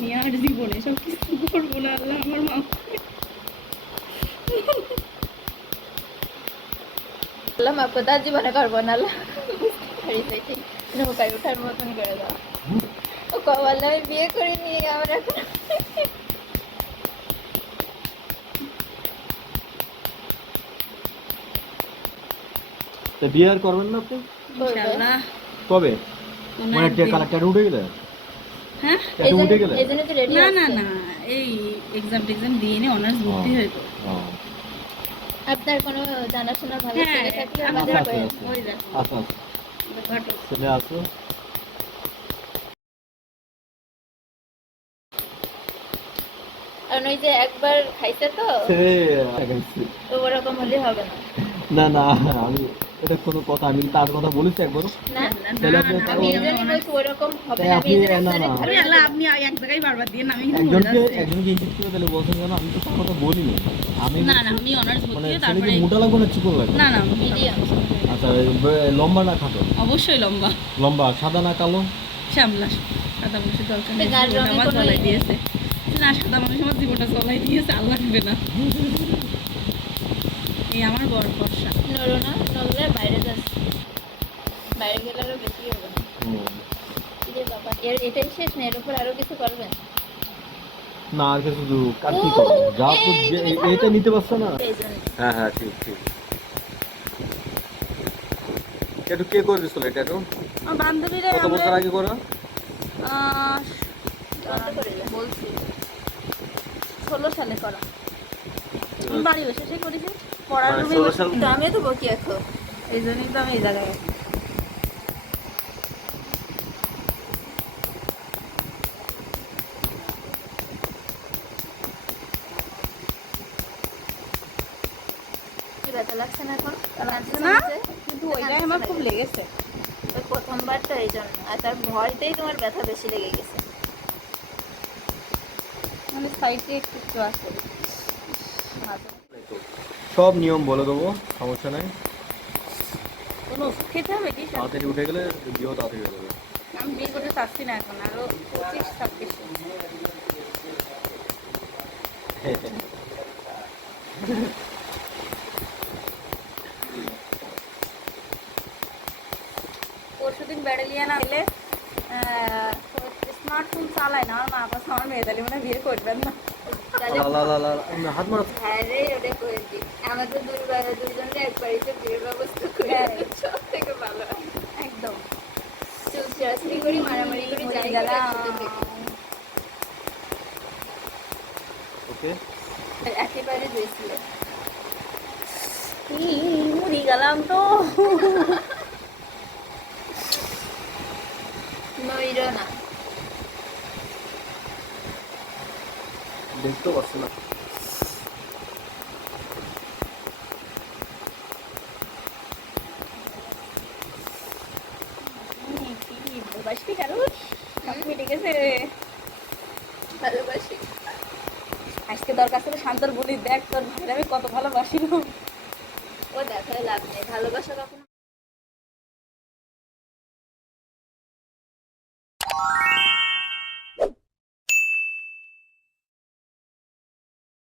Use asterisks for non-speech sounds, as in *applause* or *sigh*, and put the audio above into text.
আমি আর জীবনে সব কিছু করব না আল্লাহ আমার মা আল্লাহ করে তার জীবনে করব না আল্লাহ। নৌকায় ওঠার মতন করে দাও। ও আমি বিয়ে করিনি আমার এখন বিয়ে আর করবেন না আপনি? ইনশাআল্লাহ। কবে? মানে। কালারটা উঠে গেলে? হ্যাঁ? ট্যাটু উঠে গেলে? এই জন্য তো রেডি না না না এই এক্সাম টেক্সাম দিয়ে নি অনার্স ভর্তি ও। হয়তো আপনার কোনো জানাশোনা ভালো ছেলে থাকলে আমাদের আমাদের আছে, আছে। ওই দেখো আচ্ছা আসো। কারণ ওই যে একবার খাইছে তো তো ওরকম হলে হবে না। না না আমি এটা কোনো কথা আমি তার কথা বলেছি একবার আল্লাহ একজনকে একজনকে ইনজিট করে তাহলে বলছেন কেন? আমি তো তার কথা বলিনি। আমি না না আমি মানে ভর্তি ছেলে তারপরে কি মোটা লাগবে না চিকন লাগবে না না আচ্ছা লম্বা না খাটো? অবশ্যই লম্বা। লম্বা সাদা না কালো? শ্যামলা সাদা মানুষের দরকার নেই। গায়ের জীবনটা রঙে আমার চলাই দিয়েছে। না সাদা মানুষ আমার জীবনটা চলাই দিয়েছে আর লাগবে না। *laughs* এই আমার বড় ভরসা নড়ো না নড়লে বাইরে যাচ্ছে বাইরে গেলে আরও বেশি হবে। রে বাবা এর এটাই শেষ না এর উপর আরও কিছু করবেন না আর কিছু দু আর কি করব? যা তো এই, যে- তুমি এ- এইটা নিতে পারছ না? হ্যাঁ হ্যাঁ ঠিক ঠিক। একটু কে করে দিছিল এটা একটু? বান্ধবীরা কত বছর আগে করা। বলছি। ষোলো সালে করা। বাড়ি বসে সে করেছি? পড়ার মানে রুমে আমিও তো বকি এখন এই জন্যই তো আমি এই জায়গায় আছি। কি ব্যথা লাগছে না এখন লাগছে না? কিন্তু ওইটাই আমার খুব লেগেছে ওই প্রথমবার তো এই জন্য আর তার ভয়তেই তোমার ব্যথা বেশি লেগে গেছে মানে সাইডে একটু একটু আছে। সব নিয়ম বলে দেবো সমস্যা নাই। খেতে হবে কি তাড়াতাড়ি উঠে গেলে বিয়েও তাড়াতাড়ি হয়ে যাবে। আমি বিয়ে করতে চাচ্ছি না এখন আরও পঁচিশ ছাব্বিশ। *laughs* পরশু দিন বেড়ালিয়া না এলে স্মার্টফোন চালায় না আমার মা বাবা আমার মেয়ে তাহলে মানে বিয়ে করবেন না। তাহলে লা, লা, লা, লা, লা, হাত মারা হ্যাঁ রে ওটা করেছি। আমাদের দুই দুজনকে এক বাড়িতে বিয়ের ব্যবস্থা করে হ্যাঁ। সব থেকে ভালো একদম। চুপ করি মারামারি করি যাই করি একসাথে থেকে। ওকে। একেবারে মুড়ি গেলাম তো। নইরো না। দেখতেও পাচ্ছ না। গেছে ভালোবাসি আজকে দরকার ছিল শান্তর বলি দেখ তোর ভাইয়ের আমি কত ভালোবাসি ও দেখায় লাভ নেই। ভালোবাসা কখনো